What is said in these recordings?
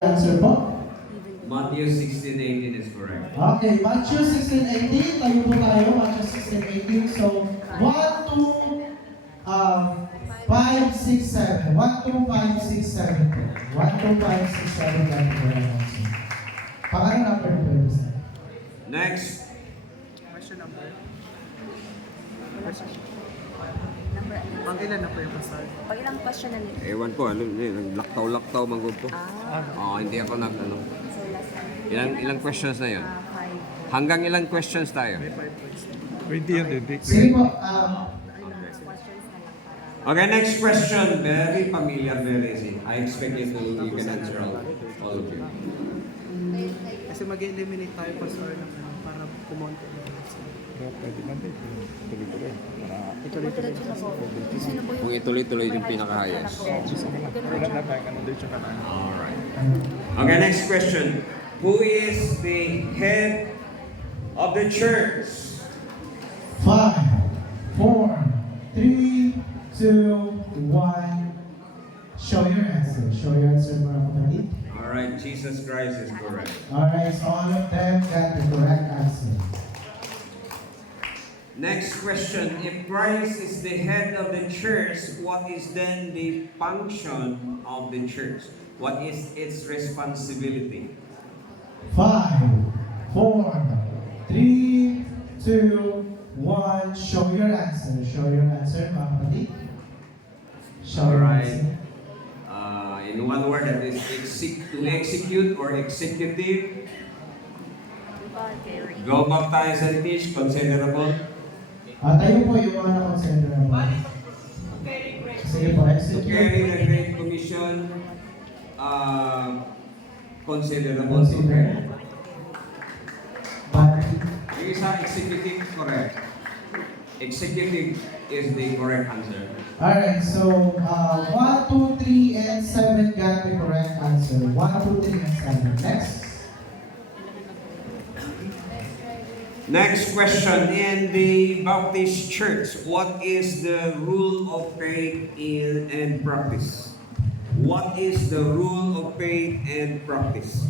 Answer po? Matthew 16:18 is correct. Okay, Matthew 16:18. Tayo po tayo, Matthew 16:18. So, 1, 2, 5, 6, 7. 1, 2, 5, 6, 7 po. 1, 2, 5, 6, 7. Yan po yung answer. Pangalan number po yung isa. Next. Question number. Pang ilan na po yung pasal? Pag ilang question na nito? Ewan ko, ano, laktaw-laktaw manggod ko. Hindi ako So last time. Ilang questions na yun? 5. Hanggang ilang questions tayo? 20 yun din. Sige po, Questions na lang para... Okay, next question. Very familiar, very easy. I expect you can answer all of you. Kasi mag-eliminate tayo pastor ng ano, para kumonte. Pwede man din. Tuloy-tuloy. Ituloy-tuloy na po. Sino po Kung ituloy-tuloy yung pinaka-highest. Wala na tayo ano dito ka na. Alright. Okay, next question. Who is the head of the church? 5, 4, 3, 2, 1. Show your answer. Show your answer, mga kapatid. Alright, Jesus Christ is correct. Alright, so all of them got the correct answer. Next question. If Christ is the head of the church, what is then the function of the church? What is its responsibility? 5, 4, 3, 2, 1. Show your answer. Show your answer, mga kapatid. Show your Alright. answer. In one word, that is to execute or executive. Go baptize and teach, considerable. Tayo po yung mga na-consider naman. Sige po, To execute. carry the Great Commission, considerable. Consider. But, Yung isa, executive, correct. Executive is the correct answer. alright, so 1, 2, 3, and 7 got the correct answer. 1, 2, 3, and 7. Next. Next question. In the Baptist Church, what is the rule of faith and practice? What is the rule of faith and practice?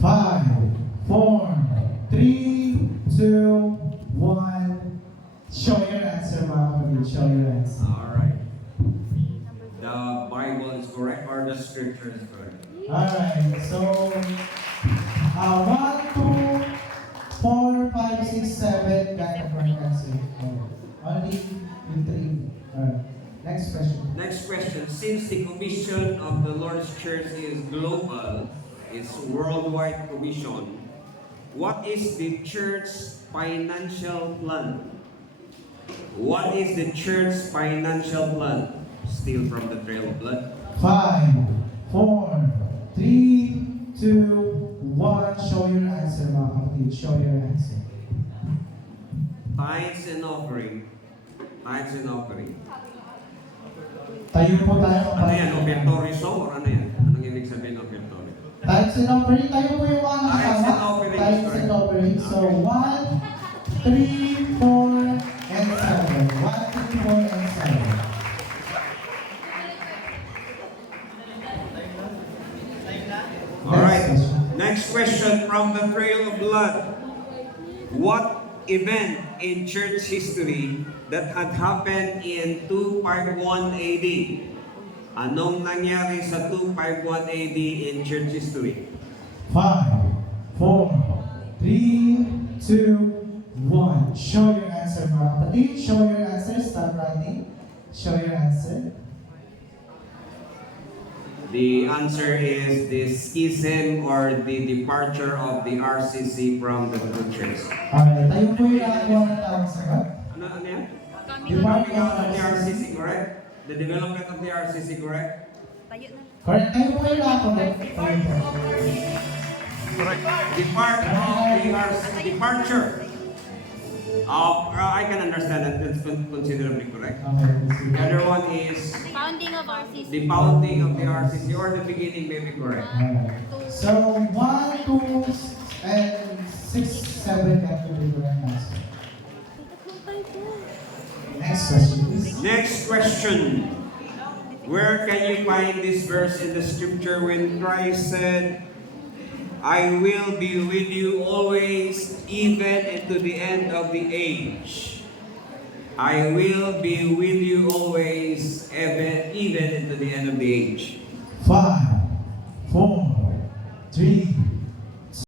5, 4, 3, 2, 1. Show your answer, mga kapatid. Show your answer. Alright. The Bible is correct or the scripture is correct? Alright, so 1, 2, 4, 5, 6, 7 got the correct answer. Only the 3. Alright, next question. Next question. Since the commission of the Lord's Church is global, it's worldwide commission, what is the church's financial plan? What is the church's financial plan? Still from the trail of blood. 5, 4, 3, 2, 1. Show your answer, mga kapatid. Show your answer. Tithes and offering. Tithes and offering. Tayo po tayo. Ano yan? Ofertory song or ano yan? Anong ibig sabihin ng ofertory? Tithes and offering. Tayo po yung mga Tithes and nakasama. offering, Tithes and offering. So 1, 3, 4, and 7. 1, 3, 4, and 7. Alright. Next question from the trail of blood. What event in church history that had happened in 251 AD? Anong nangyari sa 251 AD in church history? 5, 4, 3, 2, 1. Show your answer, mga kapatid. Show your answer. Start writing. Show your answer. The answer is the schism or the departure of the RCC from the true church. Alright, tayo po yung nakakuha ng tamang sagot. Ano yan? Department Development of of the RCC, correct? The development of the RCC, correct? Tayo na. Correct. Tayo po yung nakakuha. Tayo po. Departure of, I can understand that it's considerably correct. Okay, let's see. The other one is Founding of RCC. the founding of the RCC or the beginning may be correct. Alright. So 1, 2, and 6, 7 got to be correct answer. Next question, please. Next question. Where can you find this verse in the scripture when Christ said, I will be with you always, even into the end of the age. I will be with you always, even into the end of the age. 5, 4, 3,